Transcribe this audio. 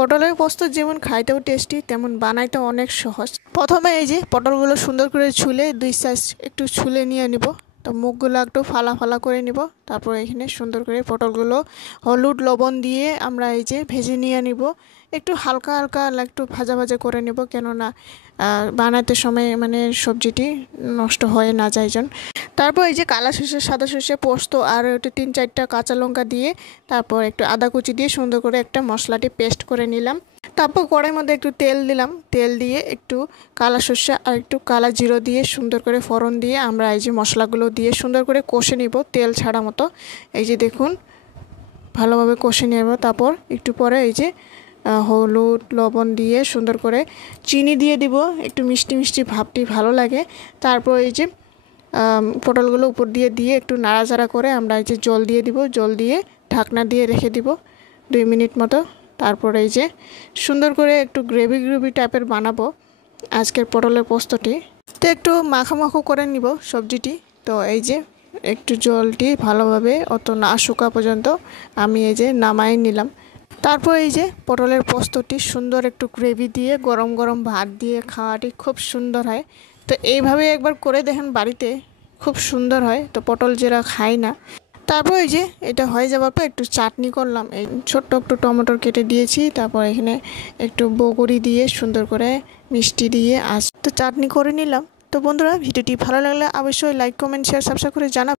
পটলের পোস্ত যেমন খাইতেও টেস্টি তেমন বানাইতেও অনেক সহজ। প্রথমে এই যে পটলগুলো সুন্দর করে ছুলে দুই সাইজ একটু ছুলে নিয়ে নিব। তো মুখগুলো একটু ফালা ফালা করে নিব। তারপর এখানে সুন্দর করে পটলগুলো হলুদ লবণ দিয়ে আমরা এই যে ভেজে নিয়ে নিব। একটু হালকা হালকা একটু ভাজা ভাজা করে নিব, কেননা বানাতে সময় মানে সবজিটি নষ্ট হয়ে না যায় যেন। তারপর এই যে কালা সর্ষে সাদা সর্ষে পোস্ত আর একটু 3-4টা কাঁচা লঙ্কা দিয়ে তারপর একটু আদা কুচি দিয়ে সুন্দর করে একটা মশলাটি পেস্ট করে নিলাম। তারপর কড়াইয়ের মধ্যে একটু তেল দিলাম, তেল দিয়ে একটু কালা সর্ষে আর একটু কালা জিরো দিয়ে সুন্দর করে ফোড়ন দিয়ে আমরা এই যে মশলাগুলো দিয়ে সুন্দর করে কষে নিব তেল ছাড়া মতো। এই যে দেখুন ভালোভাবে কষে নেব। তারপর একটু পরে এই যে হলুদ লবণ দিয়ে সুন্দর করে চিনি দিয়ে দিব, একটু মিষ্টি মিষ্টি ভাবটি ভালো লাগে। তারপর এই যে পটলগুলো উপর দিয়ে দিয়ে একটু নাড়াচাড়া করে আমরা এই যে জল দিয়ে দিব, জল দিয়ে ঢাকনা দিয়ে রেখে দিব 2 মিনিট মতো। তারপর এই যে সুন্দর করে একটু গ্রেভি গ্রেভি টাইপের বানাবো আজকের পটলের পোস্তটি। তো একটু মাখো করে নিব সবজিটি। তো এই যে একটু জলটি ভালোভাবে অত না শুকা পর্যন্ত আমি এই যে নামাই নিলাম। তারপর এই যে পটলের পোস্তটি সুন্দর একটু গ্রেভি দিয়ে গরম গরম ভাত দিয়ে খাওয়াটি খুব সুন্দর হয়। তো এইভাবে একবার করে দেখেন বাড়িতে, খুব সুন্দর হয়। তো পটল যারা খায় না। তারপর এই যে এটা হয়ে যাওয়ার পর একটু চাটনি করলাম, এই ছোট্ট একটু টমেটো কেটে দিয়েছি। তারপর এখানে একটু বগুড়ি দিয়ে সুন্দর করে মিষ্টি দিয়ে তো চাটনি করে নিলাম। তো বন্ধুরা ভিডিওটি ভালো লাগলে অবশ্যই লাইক কমেন্ট শেয়ার সাবস্ক্রাইব করে জানাবেন।